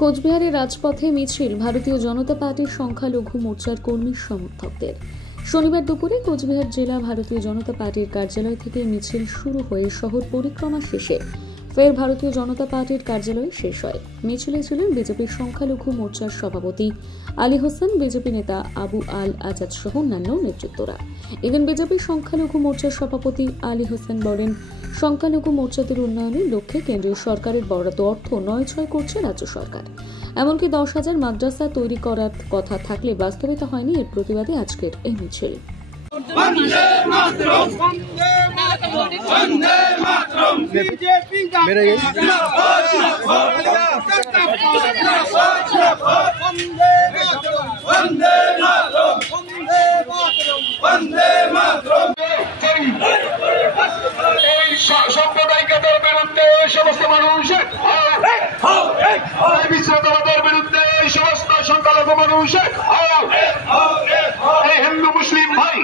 কোচবিহারের রাজপথে মিছিল ভারতীয় জনতা পার্টির সংখ্যালঘু মোর্চার কর্মী সমর্থকদের। শনিবার দুপুরে কোচবিহার জেলা ভারতীয় জনতা পার্টির কার্যালয় থেকে মিছিল শুরু হয়ে শহর পরিক্রমা শেষে ফের ভারতীয় জনতা পার্টির কার্যালয়ে শেষ হয়। মিছিলে ছিলেন বিজেপির সংখ্যালঘু মোর্চার সভাপতি আলী হোসেন, বিজেপি নেতা আবু আল আজাদ সহ অন্যান্য নেতৃত্বরা। এদিন বিজেপির সংখ্যালঘু মোর্চার সভাপতি আলী হোসেন বলেন, সংখ্যালঘু মোর্চাদের উন্নয়নের লক্ষ্যে কেন্দ্রীয় সরকারের বরাদ্দ অর্থ নয়-ছয় করছে রাজ্য সরকার। এমনকি 10,000 মাদ্রাসা তৈরি করার কথা থাকলে বাস্তবিত হয়নি। এর প্রতিবাদে আজকের এই মিছিল। সাম্প্রদায়িকতার বিরুদ্ধে এই সমস্ত মানুষ, বিশৃঙ্খলার বিরুদ্ধে এই সমস্ত সংখ্যালঘু মানুষ, এই হিন্দু মুসলিম ভাই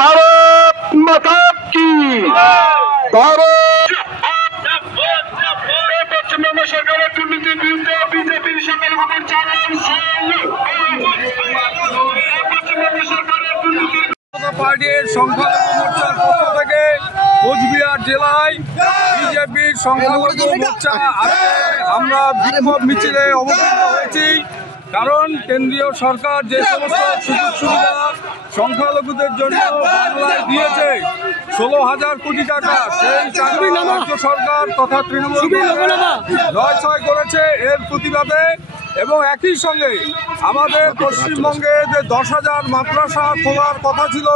ভারত মাতা কি পশ্চিমবঙ্গ সরকারের দুর্নীতির বিরুদ্ধে বিজেপির সংখ্যালঘু মোর্চা পার্টির সংখ্যালঘু মোর্চার পক্ষ থেকে কোচবিহার জেলায় বিজেপির সংখ্যালঘু মোর্চা আজকে আমরা বিক্ষোভ মিছিলে অবতীর্ণ হয়েছি। কারণ কেন্দ্রীয় সরকার যে সমস্ত সুযোগ সুবিধা সংখ্যালঘুদের জন্য বাংলায় দিয়েছে 16,000 কোটি টাকা, সেই টাকা রাজ্য সরকার তথা তৃণমূল নয়-ছয় করেছে। এর প্রতিবাদে এবং একই সঙ্গে আমাদের পশ্চিমবঙ্গে যে 10,000 মাদ্রাসা খোলার কথা ছিল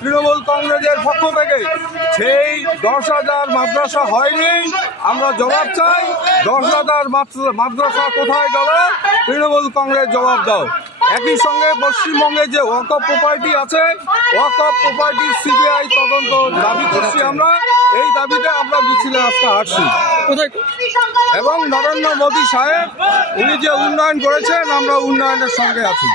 তৃণমূল কংগ্রেসের পক্ষ থেকে, সেই 10,000 মাদ্রাসা হয়নি। আমরা জবাব চাই, 10,000 মাদ্রাসা কোথায় গেল? তৃণমূল কংগ্রেস জবাব দাও। একই সঙ্গে পশ্চিমবঙ্গে যে ওয়াকফ প্রপার্টি আছে, ওয়াকফ প্রপার্টি সিবিআই তদন্ত দাবি করছি আমরা। এই দাবিতে আমরা মিছিলে আজকে আসছি। এবং নরেন্দ্র মোদী সাহেব উনি যে উন্নয়ন করেছেন, আমরা উন্নয়নের সঙ্গে আছি।